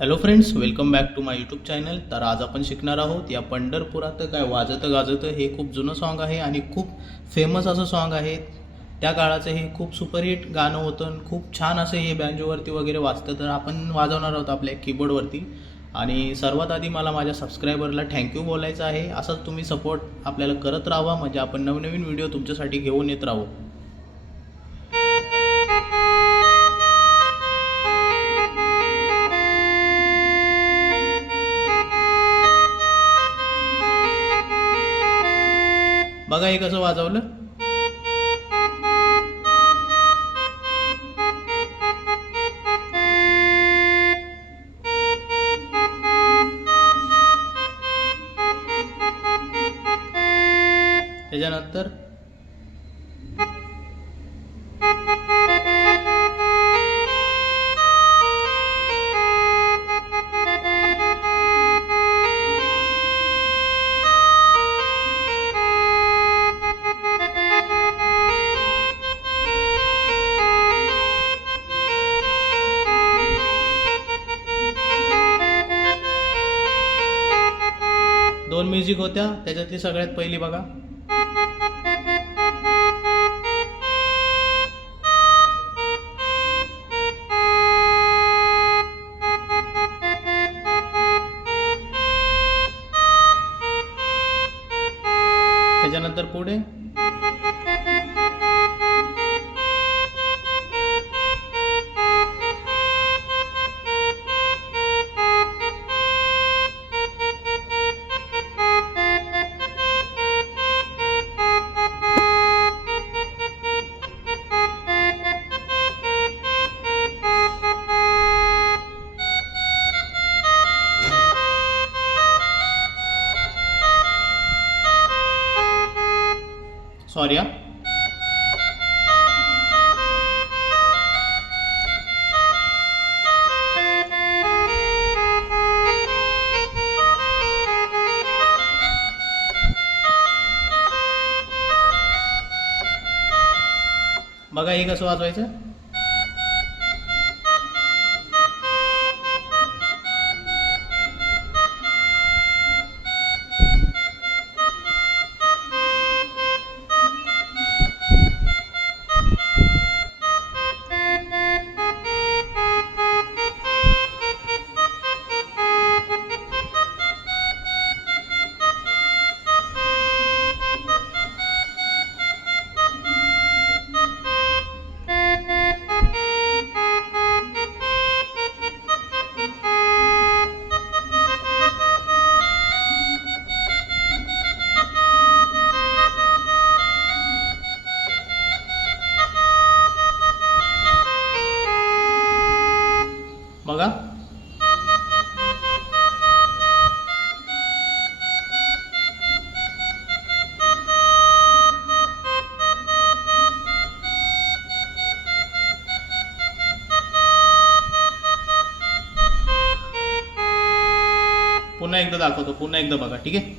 Hello friends, welcome back to my YouTube channel. तर आज आपण शिकणार आहोत या पंढरपुरात काय वाजतं गाजतं. हे खूप जुनं सॉन्ग आहे आणि खूप फेमस असं सॉन्ग आहे. त्या काळाचं हे खूप सुपरहिट गाणं होतं आणि खूप छान असं हे बँजोवरती वगैरे वाजतं. तर आपण वाजवणार आहोत आपल्या कीबोर्डवरती. आणि सर्वात आधी मला माझ्या सबस्क्रायबरला थँक्यू बोलायचं आहे. असंच तुम्ही सपोर्ट आपल्याला करत राहावा, म्हणजे आपण नवनवीन व्हिडिओ तुमच्यासाठी घेऊन येत राहू. बघा हे कसं वाजवलं. त्याच्यानंतर दोन म्युझिक होत्या, त्याच्यातली सगळ्यात पहिली बघा. त्याच्यानंतर पुढे सॉरी हा. बघा हे कसं वाजवायचं. बघा पुन्हा एकदा दाखवतो, पुन्हा एकदा बघा, ठीक आहे.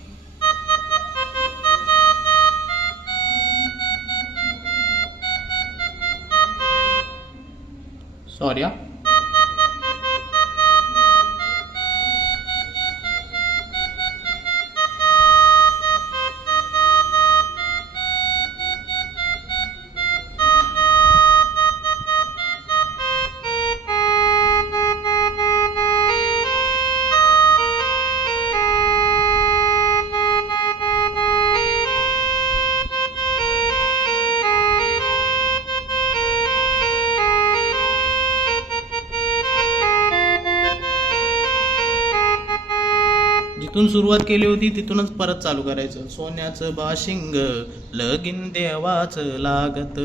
सॉरी हा. जिथून सुरुवात केली होती तिथूनच परत चालू करायचं. सोन्याचं बाशिंग लगीन देवाचं लागत.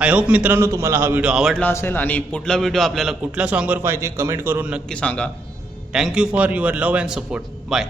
आय होप मित्रांनो तुम्हाला हा व्हिडिओ आवडला असेल आणि पुढला व्हिडिओ आपल्याला कुठल्या सॉन्गवर पाहिजे कमेंट करून नक्की सांगा. Thank you for your love and support. Bye.